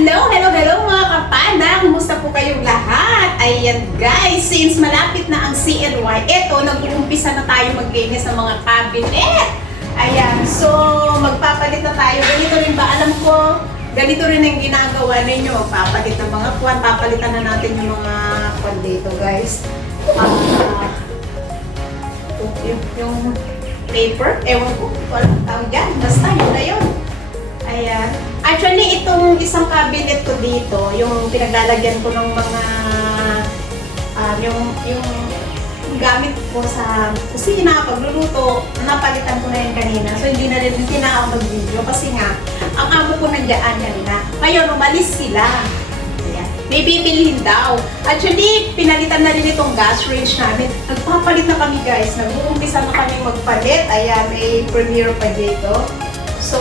Hello mga kapanda! Kumusta po kayong lahat? Ayan guys, since malapit na ang CNY, eto, nag-uumpisa na tayo maglinis ng mga cabinet. Ayan, so magpapalit na tayo. Ganito rin ba? Alam ko, ganito rin ang ginagawa ninyo. Magpapalit ng mga kwan, papalitan na natin yung mga kwan dito guys. Yung paper, ewan ko, walang tawag dyan. Basta yun na yun. Ayan. Actually, itong isang cabinet ko dito, yung pinaglalagyan ko ng mga yung gamit ko sa kusina, pagluluto, napalitan ko na yun kanina. So, hindi na rin tinakang mag-video kasi nga, ang amo ko nandiyan kanina. Ngayon, umalis sila. Ayan. May bibilhin daw. Actually, pinalitan na rin itong gas range namin. Nagpapalit na kami guys. Nag-uumpisa na kami magpalit. Ayan, may premiere pa dito. So,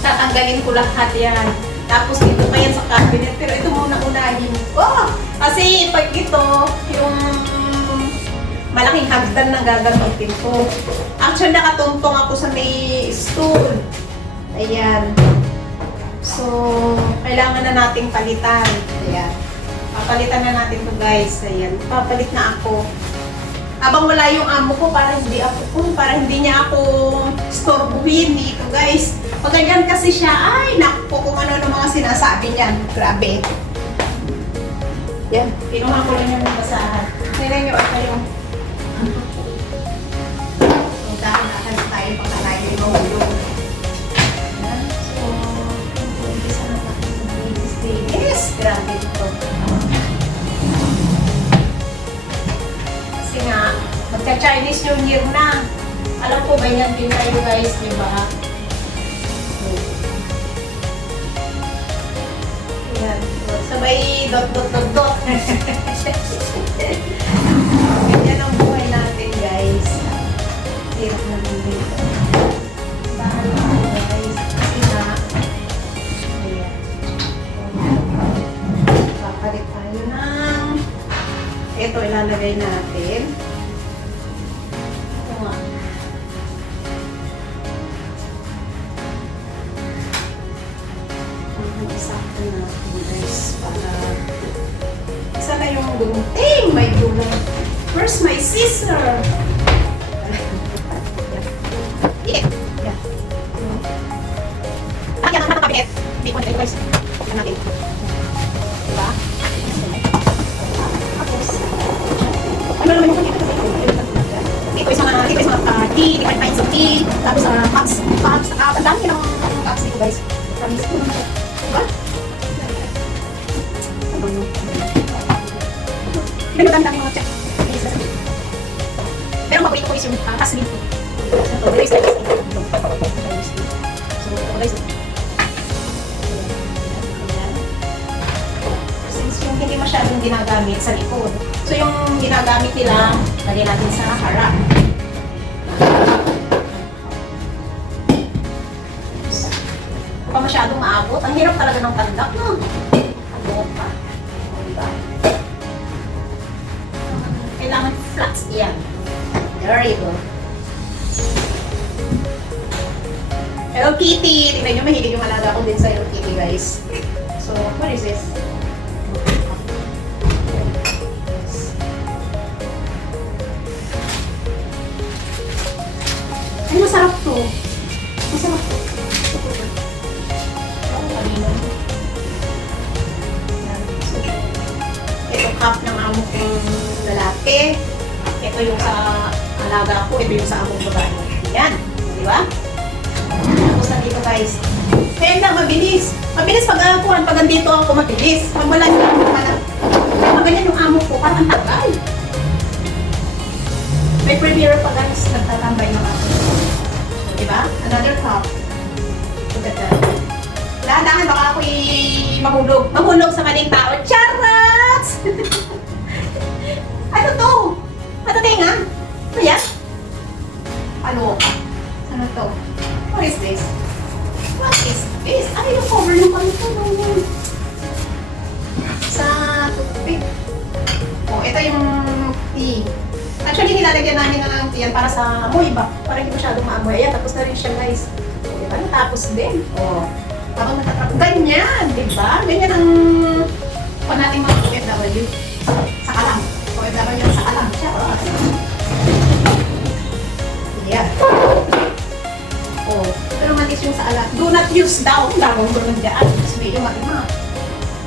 tatanggalin ko lahat yan. Tapos dito pa yan sa cabinet. Pero ito muna unahin ko. Kasi pag ito, yung malaking hagdan na gagamitin ko. Actually, nakatuntong ako sa may stool. Ayan. So, kailangan na nating palitan. Ayan. Papalitan na natin to guys. Ayan. Papalit na ako. Habang wala yung amo ko, para hindi niya ako storbuhin dito guys. Pag ganyan kasi siya, ay naku kung ano ng mga sinasabi niyan. Grabe. Yan, pinuha ko lang yung basahan. Tingnan nyo ata yung dahan-dahan tayo pagka tayo yung mahulog. Yan, so, umpisa na natin sa linis. Grabe ito. Kasi nga, magka-Chinese New Year na. Alam ko, ganyan din tayo guys, di ba? Yan. Sabay dot. Ganyan ang buhay natin guys. Hirap natin dito. Bahan tayo guys. Kasi nga, ayan. Papalit tayo ng ito ilalagay natin. Ito nga. Isakto natin guys para isa na yung gunting. May gulong. Where's my scissor? Yeah. Yan ang kabinet. Hindi ko na guys. Tignan natin. Diba? Tapos ano naman yung dito? Dito is mga tea, different kinds of tea. Tapos cups. Ang dami ng cups dito guys. Promise ko naman. Diba? Pero dami mga check. Pero mabuhay ko is yung hasmin ko. Ito, guys, like this. So, ito guys. Since yung hindi masyadong ginagamit sa likod. So, yung ginagamit nila, lagay natin sa harap. Hindi pa masyadong maabot. Ang hirap talaga ng pandak, no? Abot pa. Diba? Kailangan flat yan. There you go. Hello Kitty! Tingnan nyo, mahilig yung alaga ko din sa Hello Kitty guys. So, what is this? Ay, masarap to. Masarap to. Ito cup ng amo kong lalaki. Ito yung sa alaga ko. Ito yung sa among babae. Yan. Di ba? Tapos na dito guys. Kaya lang, mabilis. Mabilis pag akuhan. Pag andito ako, mabilis. Pag wala nyo ako, pag ganyan yung amo ko, parang ang tagal. May premiere pa guys. Nagtatambay ng ako. So, di ba? Another cup. Look at that. Dahan-dahan baka ako'y mahulog. Mahulog sa maling tao. Charot! Ano to? Patatinga? Ano yan? Ano? Ano to? What is this? What is this? Ay, yung cover ng kanito. Sa toothpick. Oh, ito yung tea. Actually, nilalagyan namin na ng tea yan para sa amoy ba? Para hindi masyadong maamoy. Ayan, tapos na rin siya guys. Diba? Natapos din. Oh. Habang natatrap Ganyan, di ba? Ganyan ang pa nating mga OFW. Saka lang. OFW saka lang siya. Oh. Yeah. Oh, pero matis yung sa alat. Do not use daw. Lagong doon dyan. Mas medyo matima.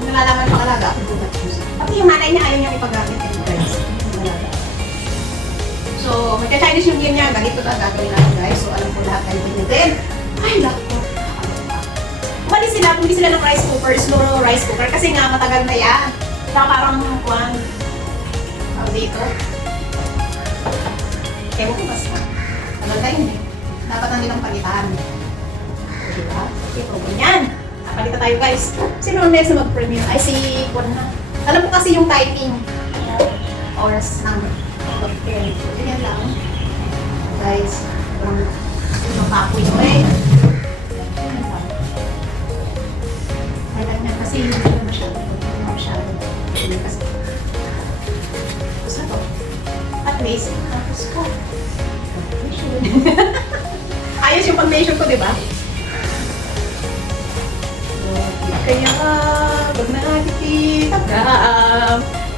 Nalalaman pa alaga ako, do not use. Tapi yung nanay niya ayaw niya ipagamit yung guys. So, magka-Chinese yung niya. Ganito na gagawin natin guys. So, alam ko lahat tayo din. Ay, lako. Bali sila, hindi sila ng rice cooker, slow rice cooker. Kasi nga, matagal na yan. Saka parang kwan. Dito. Ewan ko basta. Tagal tayo eh. Dapat na nilang palitan. Diba? Ito, ganyan. Napalitan tayo guys. Sino ang next na mag-premium? Ay, si Kwan na. Alam ko kasi yung typing. Oras ng pag-premium. Ganyan lang. Guys, parang mapapoy ko eh. Ganyan kasi hindi na masyado. Hindi na masyado. Kasi gusto to. At least, tapos ko. Ayos yung pag-measure ko, di ba? Kaya pag nakikita ka,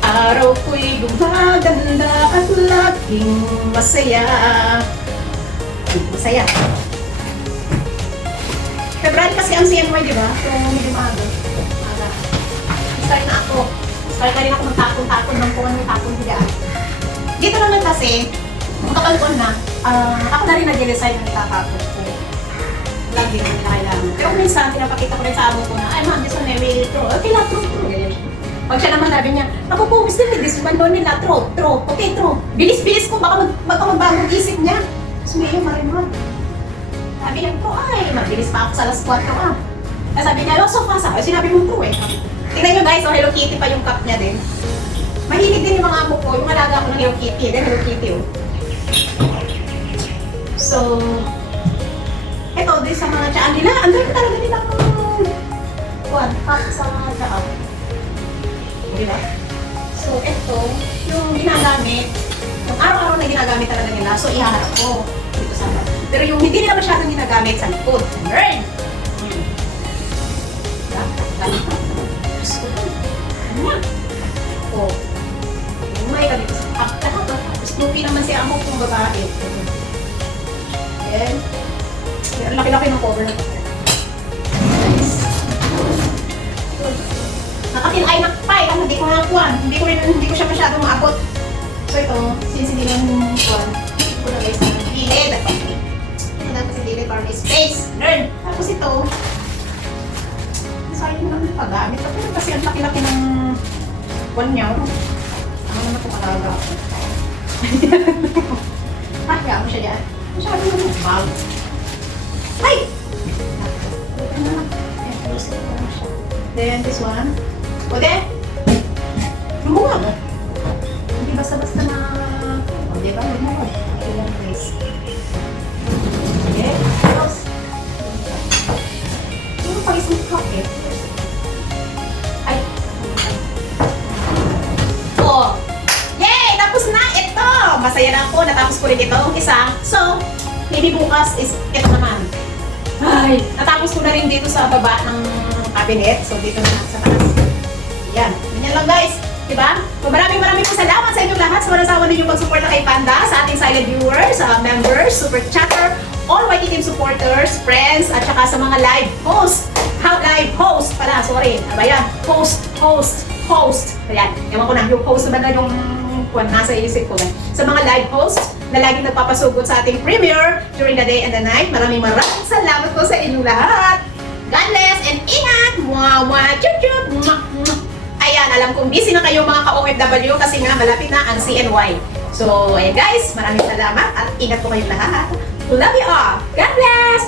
araw ko'y gumaganda at laging masaya. Masaya. February kasi ang CNY, di ba? So, medyo maaga. Maaga. Start na ako. Start na rin ako magtapon-tapon ng kung ano yung tapon higaan. Dito naman kasi, makapalpon na, ako na rin nag-resign ng itatapon ko. Lagi naman na kailangan. Pero minsan, pinapakita ko rin sa amo ko na, ay ma'am, this one may way throw. Okay, la, throw. Ganyan. Pag siya naman sabi niya, ako po, Mr. This one doon nila, throw. Okay, throw. Bilis-bilis ko, baka magbagong isip niya. Tapos may yung marimod. Sabi niya po, ay, mabilis pa ako sa alas 4 ah. Kaya sabi niya, so fast ako. Sinabi mo throw eh. Tingnan niyo guys, Hello Kitty pa yung cup niya din. Mahilig din yung mga amo ko, yung alaga ko ng Hello Kitty. Then Hello Kitty oh. So, eto, din sa mga tsaan nila, ang dami talaga nilang cup sa mga tsaan. Diba? So, eto, yung ginagamit, yung araw-araw na ginagamit talaga nila, so ihaharap ko dito sa mga. Pero yung hindi nila masyadong ginagamit sa likod, learn! Oh, yung may kami sa kapta. Snoopy naman si amo kung babae. Then, ang laki-laki ng cover na ito. Nice. Nakatilay na pa eh, hindi ko nakakuha. Hindi ko siya masyadong maabot. So ito, since hindi lang kuhan, hindi ko nagay sa gilid at pag-click. Ito natin sa gilid para may space. Learn! Tapos ito, sorry ko naman pag-gamit. Kasi ang laki-laki ng kuhan niya. Ano naman itong alaga ako. Kaya mo siya dyan. Masyado naman bag. Ay! Ito na lang. Then this one. O de? Lumuwag. Hindi basta-basta na... O diba? Lumuwag. Ilang place. Okay? Tapos. Yung pag-isang cup eh. Ay. O. Yay! Tapos na ito! Masaya na ako. Natapos ko rin ito. Isa. So, maybe bukas is ito naman. Ay! Natapos ko na rin dito sa baba ng cabinet. So, dito na sa taas. Yan. Ganyan lang guys. Diba? So, maraming po salamat sa inyong lahat sa wala ninyong pag-suporta kay Panda, sa ating silent viewers, members, super chatter, all YT team supporters, friends, at saka sa mga live host. Live host pala, sorry. Ano ba yan? Host. Ayan. Ewan ko na, yung host naman na yung nasa isip ko. Sa mga live hosts na laging nagpapasugot sa ating premiere during the day and the night, maraming salamat po sa inyong lahat. God bless and ingat! Chup-chup! Ayan, alam kong busy na kayo mga ka-OFW kasi nga malapit na ang CNY. So, ayan guys, maraming salamat at ingat po kayong lahat. Love you all! God bless!